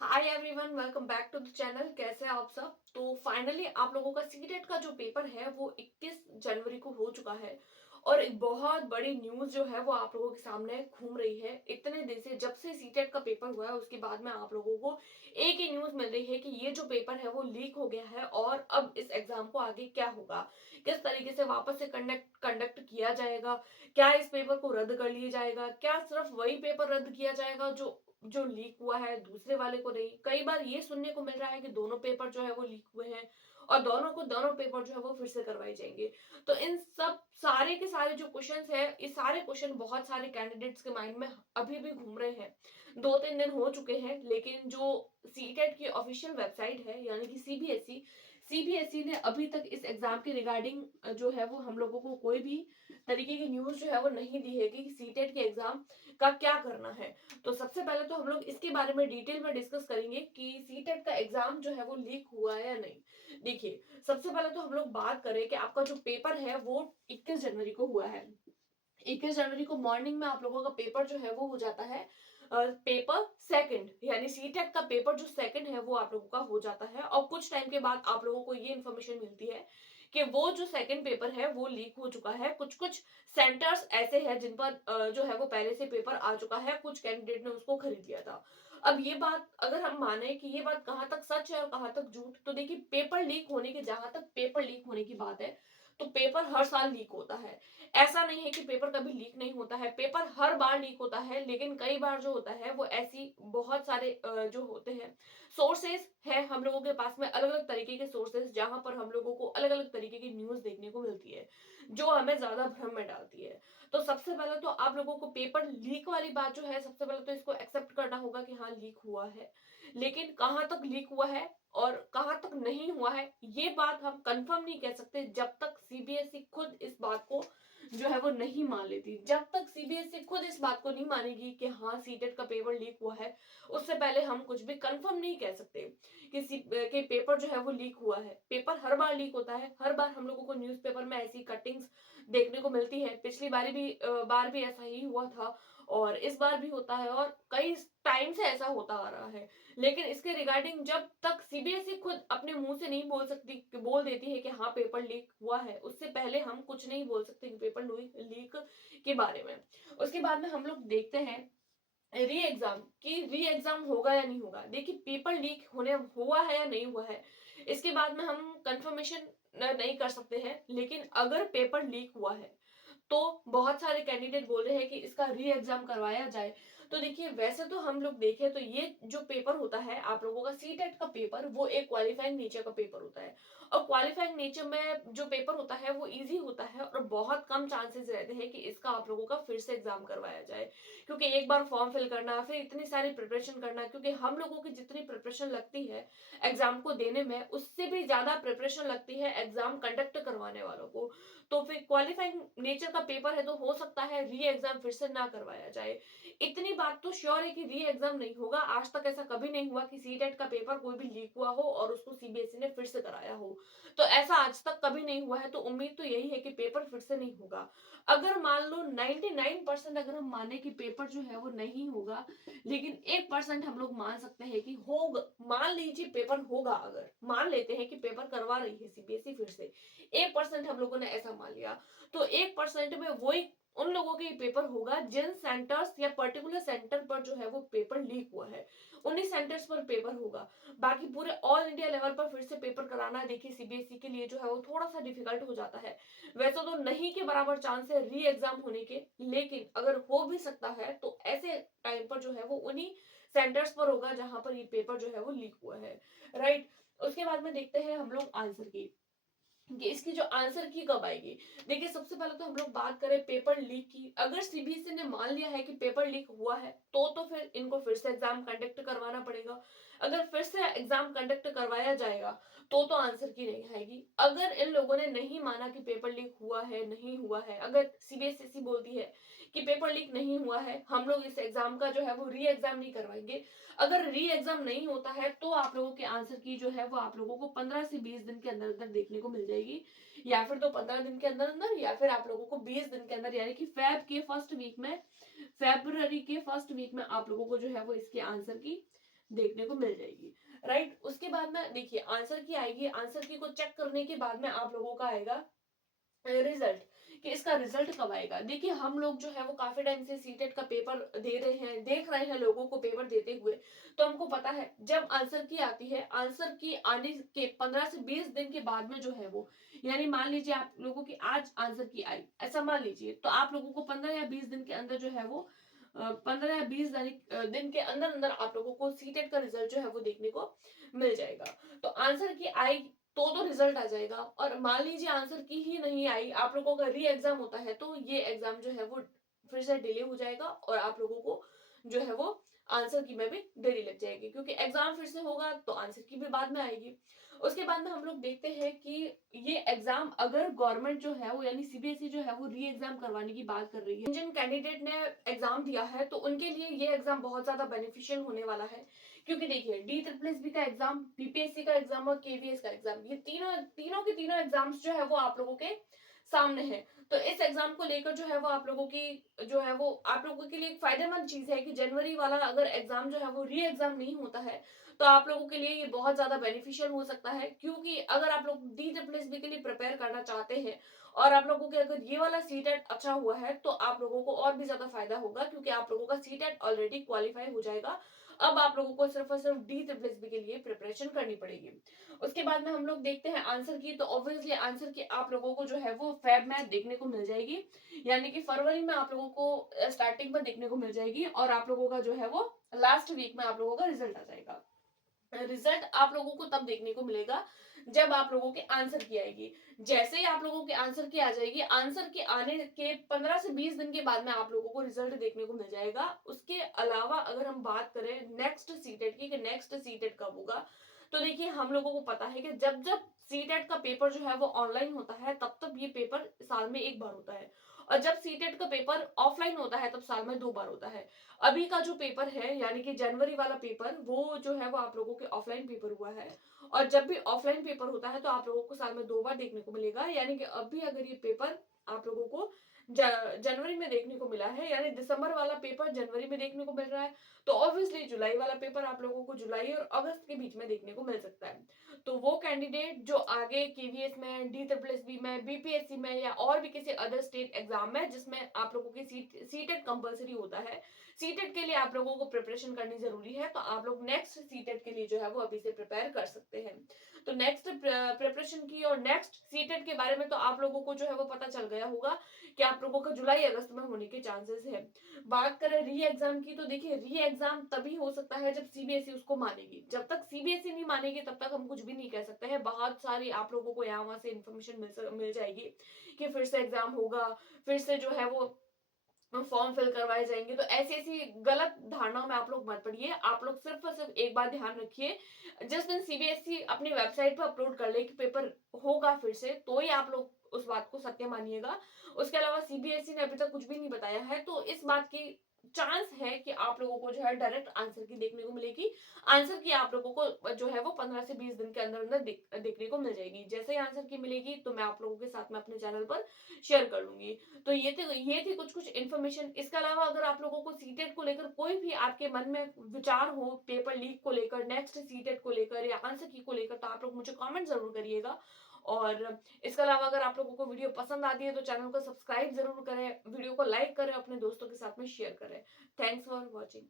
Hi everyone, welcome back to the channel. कैसे हैं आप सब? तो फाइनली आप लोगों का सीटेट का जो पेपर है वो 21 जनवरी को हो चुका है। और एक बहुत बड़ी न्यूज जो है वो आप लोगों के सामने घूम रही है। इतने दिन से जब से सीटेट का पेपर हुआ है उसके बाद में आप लोगों को एक ही न्यूज मिल रही है कि ये जो पेपर है वो लीक हो गया है और अब इस एग्जाम को आगे क्या होगा, किस तरीके से वापस से कंडक्ट किया जाएगा, क्या इस पेपर को रद्द कर लिया जाएगा, क्या सिर्फ वही पेपर रद्द किया जाएगा जो जो लीक हुआ है, दूसरे वाले को नहीं। कई बार ये सुनने को मिल रहा है कि दोनों पेपर जो है वो लीक हुए हैं और दोनों पेपर जो है वो फिर से करवाए जाएंगे। तो इन सब सारे के सारे जो क्वेश्चंस है, ये सारे क्वेश्चन बहुत सारे कैंडिडेट्स के माइंड में अभी भी घूम रहे हैं। 2-3 दिन हो चुके हैं, लेकिन जो सीटेट की ऑफिशियल वेबसाइट है यानी कि सीबीएसई ने अभी तक इस एग्जाम के रिगार्डिंग जो है वो हम लोगों को कोई भी तरीके की न्यूज जो है वो नहीं दी है कि सीटेट के एग्जाम का क्या करना है। तो सबसे पहले तो हम लोग इसके बारे में डिटेल में डिस्कस करेंगे कि सीटेट का एग्जाम जो है वो लीक हुआ है या नहीं। देखिए, सबसे पहले तो हम लोग बात करें कि आपका जो पेपर है वो 21 जनवरी को हुआ है। 21 जनवरी को मॉर्निंग में आप लोगों का पेपर जो है वो हो जाता है। पेपर सेकंड यानी सीटेट का पेपर जो सेकंड है वो आप लोगों का हो जाता है और कुछ टाइम के बाद आप लोगों को ये इन्फॉर्मेशन मिलती है कि वो जो सेकंड पेपर है वो लीक हो चुका है। कुछ कुछ सेंटर्स ऐसे हैं जिन पर जो है वो पहले से पेपर आ चुका है, कुछ कैंडिडेट ने उसको खरीद लिया था। अब ये बात अगर हम माने कि ये बात कहाँ तक सच है और कहाँ तक झूठ, तो देखिए, पेपर लीक होने की जहां तक पेपर लीक होने की बात है, तो पेपर हर साल लीक होता है। ऐसा नहीं है कि पेपर कभी लीक नहीं होता है, पेपर हर बार लीक होता है। लेकिन कई बार जो होता है वो ऐसी बहुत सारे जो होते हैं सोर्सेस है हम लोगों के पास में, अलग अलग तरीके के सोर्सेस, जहां पर हम लोगों को अलग अलग तरीके की न्यूज देखने को मिलती है जो हमें ज्यादा भ्रम में डालती है। तो सबसे पहले तो आप लोगों को पेपर लीक वाली बात जो है, सबसे पहले तो इसको एक्सेप्ट करना होगा कि हाँ, लीक हुआ है। लेकिन कहाँ तक लीक हुआ है और कहाँ तक नहीं हुआ है, ये बात हम कंफर्म नहीं कह सकते जब तक सीबीएसई खुद इस बात को जो है वो नहीं मान लेती। जब तक सीबीएसई खुद इस बात को नहीं मानेगी कि हाँ, सीटेट का पेपर लीक हुआ है, उससे पहले हम कुछ भी कंफर्म नहीं कह सकते कि पेपर जो है वो लीक हुआ है। पेपर हर बार लीक होता है, हर बार हम लोगों को न्यूज़पेपर में ऐसी कटिंग्स देखने को मिलती है। पिछली बार भी ऐसा ही हुआ था और इस बार भी होता है और कई टाइम से ऐसा होता आ रहा है। लेकिन इसके रिगार्डिंग जब तक सीबीएसई खुद अपने मुंह से नहीं बोल देती है कि हाँ, पेपर लीक हुआ है, उससे पहले हम कुछ नहीं बोल सकते कि पेपर लीक के बारे में। उसके बाद में हम लोग देखते हैं री एग्जाम की री एग्जाम होगा या नहीं होगा। देखिए, पेपर लीक होने हुआ है या नहीं हुआ है, इसके बाद में हम कंफर्मेशन नहीं कर सकते हैं। लेकिन अगर पेपर लीक हुआ है तो बहुत सारे कैंडिडेट बोल रहे हैं कि इसका री एग्जाम करवाया जाए। तो देखिए, वैसे तो हम लोग देखें तो ये जो पेपर होता है आप लोगों का सीटेट का पेपर, वो एक क्वालिफाइंग नेचर का पेपर होता है। और क्वालिफाइंग नेचर में जो पेपर होता है वो इजी होता है और बहुत कम चांसेस रहते हैं कि इसका आप लोगों का फिर से एग्जाम करवाया जाए। क्योंकि एक बार फॉर्म फिल करना, फिर इतनी सारी प्रिपरेशन करना, क्योंकि हम लोगों की जितनी प्रिपरेशन लगती है एग्जाम को देने में, उससे भी ज्यादा प्रिपरेशन लगती है एग्जाम कंडक्ट करवाने वालों को। तो फिर क्वालिफाइंग नेचर का पेपर है तो हो सकता है री एग्जाम फिर से ना करवाया जाए। इतनी बात तो श्योर है कि री एग्जाम नहीं होगा। आज तक ऐसा कभी नहीं हुआ कि सीटेट का पेपर कोई भी लीक हुआ हो और उसको सीबीएसई ने फिर से कराया हो। तो ऐसा आज तक कभी नहीं हुआ है, तो उम्मीद तो यही है कि पेपर फिर से नहीं होगा। अगर मान लो 99% अगर हम माने कि पेपर जो है वो नहीं होगा, लेकिन 1% हम लोग मान सकते हैं कि होगा। मान लीजिए पेपर होगा, अगर मान लेते हैं कि पेपर करवा रही है सीबीएसई फिर से, 1% हम लोगों ने ऐसा मान लिया, तो 1% में वही उन लोगों के पेपर होगा जिन सेंटर्स या पर्टिकुलर सेंटर पर जो है वो पेपर लीक हुआ है, उन्हीं सेंटर्स पर पेपर होगा। बाकी पूरे ऑल इंडिया लेवल पर फिर से पेपर कराना, देखिए, सीबीएसई के लिए जो है वो थोड़ा सा डिफिकल्ट हो जाता है। वैसे तो नहीं के बराबर चांस है री एग्जाम होने के, लेकिन अगर हो भी सकता है तो ऐसे टाइम पर जो है वो उन्हीं सेंटर्स पर होगा जहां पर ये पेपर जो है वो लीक हुआ है। राइट। उसके बाद में देखते हैं हम लोग आंसर की, कि इसकी जो आंसर की कब आएगी। देखिए, सबसे पहले तो हम लोग बात करें पेपर लीक की। अगर सीबीएसई ने मान लिया है कि पेपर लीक हुआ है तो फिर इनको फिर से एग्जाम कंडक्ट करवाना पड़ेगा। अगर फिर से एग्जाम कंडक्ट करवाया जाएगा तो आंसर की नहीं आएगी। अगर इन लोगों ने नहीं माना कि पेपर लीक हुआ है, नहीं हुआ है, अगर सीबीएसई बोलती है कि पेपर लीक नहीं हुआ है, हम लोग इस एग्जाम का जो है वो री एग्जाम नहीं करवाएंगे, अगर री एग्जाम नहीं होता है, तो आप लोगों के आंसर की जो है वो आप लोगों को 15 से 20 दिन के अंदर अंदर देखने को मिल जाएगी। या फिर तो 15 दिन के अंदर अंदर, या फिर आप लोगों को 20 दिन के अंदर, यानी कि फेब्रुअरी के फर्स्ट वीक में आप लोगों को जो है वो इसके आंसर की देखने को मिल जाएगी, राइट। उसके बाद में देखिए आंसर की आएगी, आंसर की को चेक करने के बाद में आप लोगों का आएगा रिजल्ट, कि इसका रिजल्ट कब आएगा। देखिए हम लोग जो है वो काफी टाइम से सीटेट का पेपर दे रहे हैं, देख रहे हैं लोगों को पेपर देते हुए, तो हमको पता है जब आंसर की आती है, आंसर की आने के 15 से 20 दिन के बाद में जो है वो, यानी मान लीजिए आप लोगों की आज आंसर की आई, ऐसा मान लीजिए, तो आप लोगों को 15 या 20 दिन के अंदर जो है वो 15 या 20 दिन के अंदर अंदर आप लोगों को सीटेट का रिजल्ट जो है वो देखने को मिल जाएगा। तो आंसर की आई तो रिजल्ट आ जाएगा, और मान लीजिए आंसर की ही नहीं आई, आप लोगों का री एग्जाम होता है, तो ये एग्जाम जो है वो फिर से डिले हो जाएगा, और आप लोगों को जो है वो आंसर की में भी देरी लग जाएगी, क्योंकि एग्जाम फिर से होगा तो आंसर की भी बाद में आएगी। उसके बाद में हम लोग देखते हैं कि ये एग्जाम अगर गवर्नमेंट जो है वो यानी सीबीएसई जो है वो री एग्जाम करवाने की बात कर रही है, जिन कैंडिडेट ने एग्जाम दिया है तो उनके लिए ये एग्जाम बहुत ज्यादा बेनिफिशियल होने वाला है। क्योंकि देखिए डी ट्रिपल एस बी का एग्जाम, बीपीएससी का एग्जाम और केवीएस का एग्जाम, ये तीनों तीनों के तीनों एग्जाम्स जो है वो आप लोगों के सामने है। तो इस एग्जाम को लेकर जो है वो आप लोगों की जो है वो आप लोगों के लिए एक फायदेमंद चीज है कि जनवरी वाला अगर एग्जाम जो है वो री एग्जाम नहीं होता है, तो आप लोगों के लिए ये बहुत ज्यादा बेनिफिशियल हो सकता है। क्योंकि अगर आप लोग डी ट्रिपल एस बी के लिए प्रिपेयर करना चाहते हैं और आप लोगों के अगर ये वाला सीटेट अच्छा हुआ है, तो आप लोगों को और भी ज्यादा फायदा होगा, क्योंकि आप लोगों का सीटेट ऑलरेडी क्वालिफाई हो जाएगा। अब आप लोगों को सिर्फ और सिर्फ डी ट्रिपल एस बी के लिए प्रिपरेशन करनी पड़ेगी। उसके बाद में हम लोग देखते हैं आंसर की, तो ऑब्वियसली आंसर की आप लोगों को जो है वो फेब में देखने को मिल जाएगी, यानी कि फरवरी में आप लोगों को स्टार्टिंग में देखने को मिल जाएगी, और आप लोगों का जो है वो लास्ट वीक में आप लोगों का रिजल्ट आ जाएगा। रिजल्ट आप लोगों को तब देखने को मिलेगा जब आप लोगों के आंसर की आएगी। जैसे ही आप लोगों के आंसर की आ जाएगी, आंसर के आने के 15 से 20 दिन के बाद में आप लोगों को रिजल्ट देखने को मिल जाएगा। उसके अलावा अगर हम बात करें नेक्स्ट सीटेट की, कि नेक्स्ट सीटेट कब होगा, तो देखिए हम लोगों को पता है कि जब जब सीटेट का पेपर जो है वो ऑनलाइन होता है, तब तब ये पेपर साल में एक बार होता है, और जब सीटेट का पेपर ऑफलाइन होता है तब साल में 2 बार होता है। अभी का जो पेपर है यानी कि जनवरी वाला पेपर, वो जो है वो आप लोगों के ऑफलाइन पेपर हुआ है, और जब भी ऑफलाइन पेपर होता है तो आप लोगों को साल में 2 बार देखने को मिलेगा। यानी कि अभी अगर ये पेपर आप लोगों को जनवरी में देखने को मिला है, यानी दिसंबर वाला पेपर जनवरी में देखने को मिल रहा है, तो ऑब्वियसली जुलाई वाला पेपर आप लोगों को जुलाई और अगस्त के बीच में देखने को मिल सकता है। तो वो कैंडिडेट जो आगे केवीएस में, डी ट्रिपल एस बी में, बीपीएससी में या और भी किसी अदर स्टेट एग्जाम में जिसमें आप लोगों की सीटेट कंपलसरी होता है, सीटेट के लिए आप लोगों को प्रिपरेशन करनी जरूरी है, तो आप लोग नेक्स्ट सीटेट के लिए जो है वो अभी से प्रिपेयर कर सकते हैं। तो नेक्स्ट प्रिपरेशन की और नेक्स्ट सीटेट के बारे में तो आप लोगों को जो है वो पता चल गया होगा कि आप लोगों का जुलाई अगस्त में होने के चांसेस है। बात करें री एग्जाम की, तो देखिए री एग्जाम तभी हो सकता है जब सीबीएसई उसको मानेगी। जब तक सीबीएसई नहीं मानेगी तब तक हम कुछ भी नहीं कह सकते हैं। बहुत सारी आप लोगों को यहाँ वहां से इन्फॉर्मेशन मिल जाएगी कि फिर से एग्जाम होगा, फिर से जो है वो फॉर्म फिल करवाए जाएंगे। तो ऐसी ऐसी गलत धारणाओं में आप लोग मत पड़िए। आप लोग सिर्फ और सिर्फ एक बात ध्यान रखिए, जिस दिन सीबीएसई अपनी वेबसाइट पर अपलोड कर ले कि पेपर होगा फिर से, तो ही आप लोग उस बात को सत्य मानिएगा। उसके अलावा सीबीएसई ने अभी तक कुछ भी नहीं बताया है, तो इस बात की चांस है कि आप लोगों को जो है डायरेक्ट आंसर की देखने को मिलेगी। आंसर की आप लोगों को जो है वो 15 से 20 दिन के अंदर अंदर देखने को मिल जाएगी। जैसे ही आंसर की मिलेगी तो मैं आप लोगों के साथ में अपने चैनल पर शेयर कर लूंगी। तो ये थी कुछ कुछ इन्फॉर्मेशन। इसके अलावा अगर आप लोगों को सीटेट को लेकर कोई भी आपके मन में विचार हो, पेपर लीक को लेकर, नेक्स्ट सीटेट को लेकर या आंसर की को लेकर, तो आप लोग मुझे कमेंट जरूर करिएगा। और इसके अलावा अगर आप लोगों को वीडियो पसंद आती है तो चैनल को सब्सक्राइब जरूर करें, वीडियो को लाइक करें, अपने दोस्तों के साथ में शेयर करें। Thanks for watching.